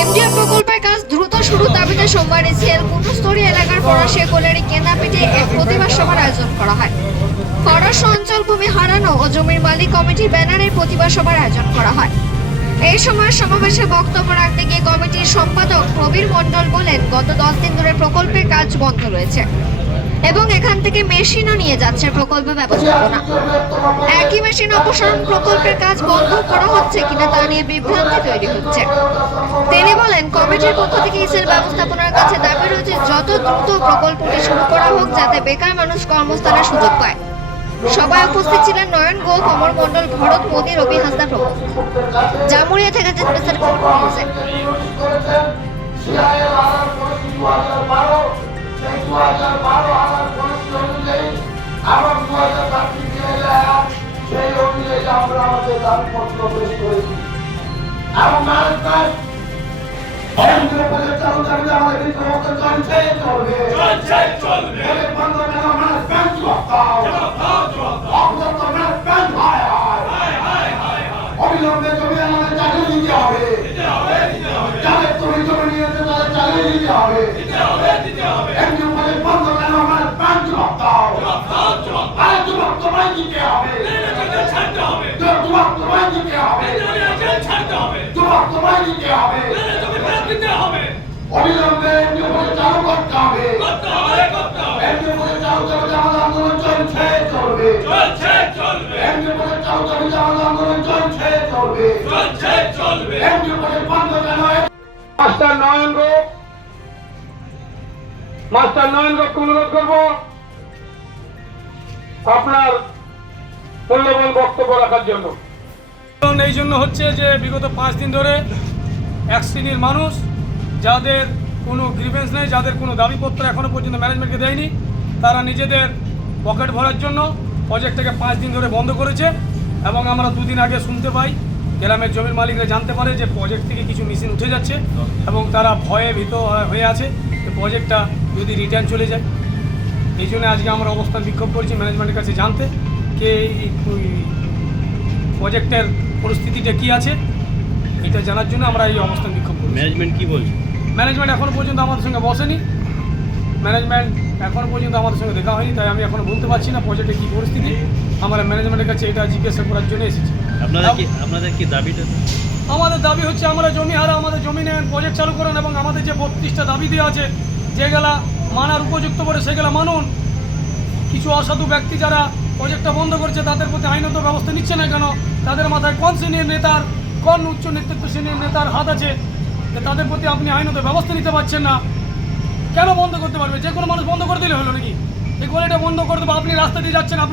MDR প্রকল্পের কাজ দ্রুত শুরু দাবিতে সোমবার এসিএল কুটুস্তরী এলাকার পড়াশে কোলেরি কেন্দ্রাপীঠে এক প্রতিবাদ সভার আয়োজন করা হয়। পরশ অঞ্চল ভূমি হারানো ও জমির মালিক কমিটির ব্যানারে প্রতিবাদ সভার আয়োজন করা হয়। এই সময় সমাবেশে বক্তব্য রাখতে গিয়ে কমিটির সম্পাদক প্রবীর মণ্ডল বলেন, গত দশ দিন ধরে প্রকল্পের কাজ বন্ধ রয়েছে। এবং এখান থেকে মেশিনও নিয়ে যাচ্ছে প্রকল্প ব্যবস্থাপনা। একই মেশিন অপসারণ প্রকল্পের কাজ বন্ধ করা হচ্ছে কিনা তা নিয়ে বিভ্রান্তি তৈরি হচ্ছে। তিনি বলেন, কমিটির পক্ষ থেকে ইসের ব্যবস্থাপনার কাছে দাবি রয়েছে, যত দ্রুত প্রকল্পটি শুরু করা হোক যাতে বেকার মানুষ কর্মস্থানের সুযোগ পায়। সবাই উপস্থিত ছিলেন নয়ন গোল কমর মণ্ডল, ভরত মোদী রবি হাসদা প্রমুখ। জামুরিয়া থেকে জিতবেসের নিউজে আবার দু হাজার চাকরি সেই অনুযায়ী আমরা আমাদের দাবিপত্র পেশ করেছি। এবং থাকলে আমাদের চলছে চলবে। চলছে চলবে। বন্ধ কেন? ম্যানেজমেন্ট জবাব অবদত্ত ম্যানেজমেন্ট অবিলম্বে জমি আমাদের চালিয়ে দিতে হবে। যাদের তুমি জমি নিয়েছে তাদের চালিয়ে দিতে হবে কেন্দ্রীয় পদের বন্ধ কেন ম্যানেজমেন্ট জবাব আরে যুবক তোমায় দিতে হবে যুবক তোমায় দিতে হবে। যুবক তোমায় দিতে হবে। অবিলম্বে কেন্দ্রীয় চালু করতে হবে। কেন্দ্রীয় পদে চালু করতে আমাদের আন্দোলন চলছে চলবে। কেন্দ্রীয় পদে চালু করতে আমাদের আন্দোলন চলছে চলবে। কেন্দ্রীয় পদে বন্ধ কেন মাস্টার নয়ন গো। মাস্টার নয়ন অনুরোধ করব। আপনার মূল্যবান বক্তব্য রাখার জন্য। এই জন্য হচ্ছে যে বিগত পাঁচ দিন ধরে এক শ্রেণির মানুষ যাদের কোনো গ্রিভেন্স নেই, যাদের কোনো দাবিপত্র এখনও পর্যন্ত ম্যানেজমেন্টকে দেয়নি, তারা নিজেদের পকেট ভরার জন্য প্রজেক্টটাকে পাঁচ দিন ধরে বন্ধ করেছে এবং আমরা দুদিন আগে শুনতে পাই, গ্রামের জমির মালিকরা জানতে পারে যে প্রজেক্ট থেকে কিছু মেশিন উঠে যাচ্ছে এবং তারা ভয়ে ভীত হয়ে আছে যে প্রজেক্টটা যদি রিটার্ন চলে যায়। এই জন্য আজকে আমরা অবস্থান বিক্ষোভ করছি ম্যানেজমেন্টের কাছে জানতে, কে এই প্রজেক্টের পরিস্থিতিটা কি আছে এটা জানার জন্য আমরা এই অবস্থান বিক্ষোভ করছি। ম্যানেজমেন্ট কি বলছে? ম্যানেজমেন্ট এখনও পর্যন্ত আমাদের সঙ্গে বসেনি। ম্যানেজমেন্ট এখনও পর্যন্ত আমাদের সঙ্গে দেখা হয়নি তাই আমি এখনও বলতে পারছি না প্রজেক্টের কী পরিস্থিতি। আমরা ম্যানেজমেন্টের কাছে এটা জিজ্ঞাসা করার জন্য এসেছি। কি আপনাদের কি দাবিটা? আমাদের দাবি হচ্ছে আমরা জমি হারা আমাদের জমি নেন প্রজেক্ট চালু করেন এবং আমাদের যে বত্রিশটা দাবি দেওয়া আছে যেগুলা মানার উপযুক্ত করে সেগুলা মানুন। কিছু অসাধু ব্যক্তি যারা প্রজেক্টটা বন্ধ করছে, তাদের প্রতি আইনত ব্যবস্থা নিচ্ছে না কেন? তাদের মাথায় কোন শ্রেণির নেতার, কোন উচ্চ নেতৃত্ব শ্রেণির নেতার হাত আছে যে তাদের প্রতি আপনি আইনত ব্যবস্থা নিতে পারছেন না? কেন বন্ধ করতে পারবে? যে কোনো মানুষ বন্ধ করে দিলে হলো নাকি? এই এটা বন্ধ করে দেবো, আপনি রাস্তা দিয়ে যাচ্ছেন, আপনি